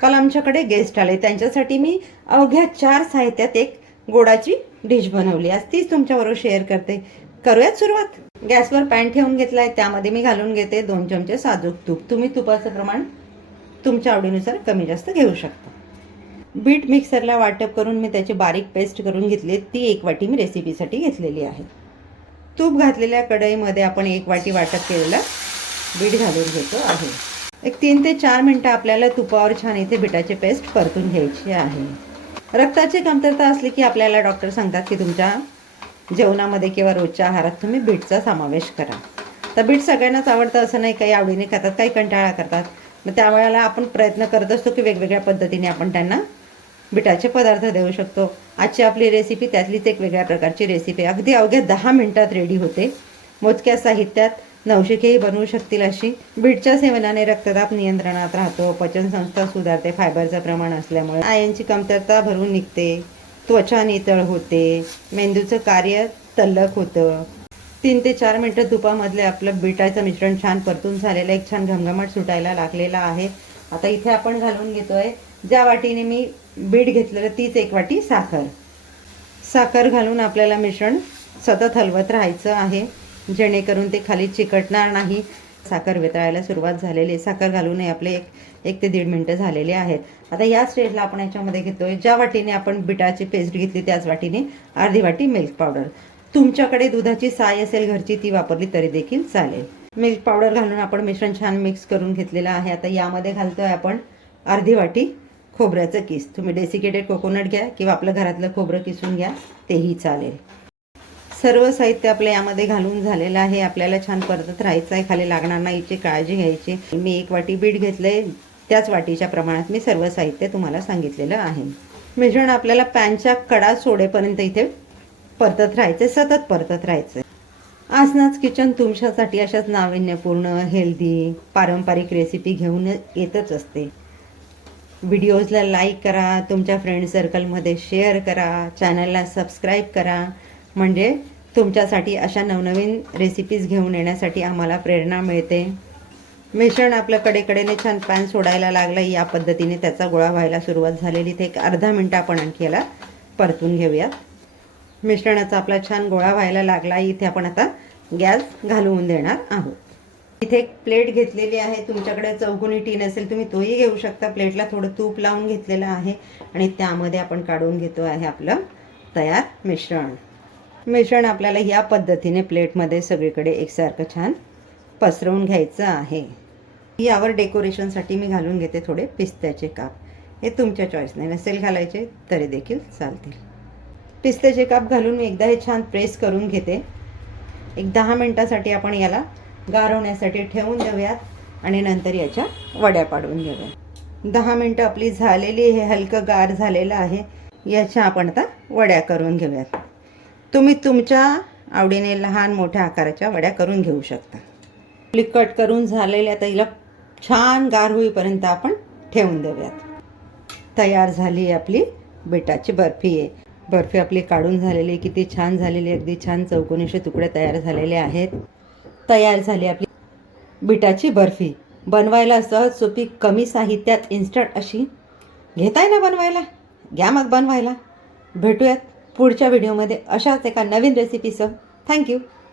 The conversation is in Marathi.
काल आमच्याकडे गेस्ट आले, त्यांच्यासाठी मी अवघ्या 4 साहित्यात एक गोडाची डिश बनवली. आज तीच तुमच्याबरोबर शेअर करते. करूयात सुरुवात. गॅसवर पॅन ठेवून घेतलाय, त्यामध्ये मी घालून घेते 2 चमचे साजूक तूप. तुम्ही तुपाचं प्रमाण तुमच्या आवडीनुसार कमी जास्त घेऊ शकता. बीट मिक्सरला वाटप करून मी त्याची बारीक पेस्ट करून घेतली. ती 1 वाटी मी रेसिपीसाठी घेतलेली आहे. तूप घातलेल्या कढईमध्ये आपण 1 वाटी वाटप केलेलं बीट घालून घेतो आहे. एक 3 ते 4 मिनटं आपल्याला तुपावर छान इथे बीटाची पेस्ट परतून घ्यायची आहे. रक्ताची कमतरता असली की आपल्याला डॉक्टर सांगतात की तुमच्या जेवणामध्ये किंवा रोजच्या आहारात तुम्ही बीटचा समावेश करा. तर बीट सगळ्यांनाच आवडतं असं नाही, काही आवडीने खातात, काही कंटाळा करतात. मग त्यावेळेला आपण प्रयत्न करत असतो की वेगवेगळ्या पद्धतीने आपण त्यांना बीटाचे पदार्थ देऊ शकतो. आजची आपली रेसिपी त्यातलीच एक वेगळ्या प्रकारची रेसिपी. अगदी अवघ्या 10 मिनिटात रेडी होते. मोजक्या साहित्यात नवशिकेही बनवू शकतील अशी. बीटच्या सेवनाने रक्तदाब नियंत्रणात राहतो, पचनसंस्था सुधारते, फायबरचं प्रमाण असल्यामुळे आयर्नची कमतरता भरून निघते, त्वचा नितळ होते, मेंदूचं कार्य तल्लख होतं. 3 ते 4 मिनटं तुपामधले आपलं बीटाचं मिश्रण छान परतून झालेलं, एक छान घमघमाट सुटायला लागलेला आहे. आता इथे आपण घालून घेतोय, ज्या वाटीने मी बीट घेतलेलं तीच 1 वाटी साखर घालून आपल्याला मिश्रण सतत हलवत राहायचं आहे, जेणेकरून ते खाली चिकटणार नाही. साखर वितळायला सुरुवात झालेली आहे. साखर घालूनही आपले 1 ते 1.5 मिनटं झालेले आहेत. आता या स्टेजला आपण याच्यामध्ये घेतोय, ज्या वाटीने आपण बीटाची पेस्ट घेतली त्याच वाटीने अर्धी वाटी मिल्क पावडर. तुमच्याकडे दुधाची साय असेल घरची, ती वापरली तरी देखील चालेल. मिल्क पावडर घालून आपण मिश्रण छान मिक्स करून घेतलेलं आहे. आता यामध्ये घालतोय आपण अर्धी वाटी खोबऱ्याचं किस. तुम्ही डेसिकेटेड कोकोनट घ्या किंवा आपलं घरातलं खोबरं किसून घ्या, तेही चालेल. सर्व साहित्य आपलं यामध्ये घालून झालेलं आहे. आपल्याला छान परतत राहायचं आहे, खाली लागणार नाही याची काळजी घ्यायची. मी 1 वाटी बीट घेतलंय, त्याच वाटीच्या प्रमाणात मी सर्व साहित्य तुम्हाला सांगितलेलं आहे. मिश्रण आपल्याला पॅनच्या कडा सोडेपर्यंत इथे परतत राहायचं, सतत परतत राहायचं. आसनाच किचन तुमच्यासाठी अशाच नाविन्यपूर्ण, हेल्दी, पारंपरिक रेसिपी घेऊन येतच असते. व्हिडिओजला लाईक करा, तुमच्या फ्रेंड सर्कलमध्ये शेअर करा, चॅनलला सबस्क्राईब करा, म्हणजे तुमच्यासाठी अशा नवनवीन रेसिपीज घेऊन येण्यासाठी आम्हाला प्रेरणा मिळते. मिश्रण आपलं कडेकडेने छान पॅन सोडायला लागलं, या पद्धतीने त्याचा गोळा व्हायला सुरुवात झालेली. ते एक अर्धा मिनटं आपण आणखी याला परतून घेऊयात. मिश्रणाचा आपला छान गोळा व्हायला लागला. इथे आपण आता गॅस घालवून देणार आहोत. इथे एक प्लेट घेतलेली आहे. तुमच्याकडे चौकोनी टीन असेल तुम्ही तोही घेऊ शकता. प्लेटला थोडं तूप लावून घेतलेलं आहे आणि त्यामध्ये आपण काढून घेतो आहे आपलं तयार मिश्रण. मिश्रण आपल्याला या पद्धतीने प्लेटमध्ये सगळीकडे एकसारखं छान पसरवून घ्यायचं आहे. यावर डेकोरेशनसाठी मी घालून घेते थोडे पिस्त्याचे काप. हे तुमच्या चॉईसने, नसेल घालायचे तरी देखील चालतील. पिस्त्याचे काप घालून मी एकदा हे छान प्रेस करून घेते. एक 10 मिनटासाठी आपण याला गार होण्यासाठी ठेवून देऊयात आणि नंतर याच्या वड्या पाडून घेऊयात. 10 मिनटं आपली झालेली, हे हलकं गार झालेलं आहे. याच्या आपण आता वड्या करून घेऊयात. तुम्ही तुमच्या आवडीने लहान मोठ्या आकाराच्या वड्या करून घेऊ शकता. आपली कट करून झालेल्या, आता हिला छान गार होईपर्यंत आपण ठेवून देऊयात. तयार झाली आपली बीटाची बर्फी आहे. बर्फी आपली काढून झालेली, किती छान झालेली, अगदी छान चौकोनीचे तुकडे तयार झालेले आहेत. तयार झाली आपली बीटाची बर्फी. बनवायला सहज सोपी, कमी साहित्यात इन्स्टंट अशी. घेताय ना बनवायला? घ्या मग बनवायला. भेटूयात पुढच्या व्हिडिओमध्ये अशाच एका नवीन रेसिपीसह. थँक्यू.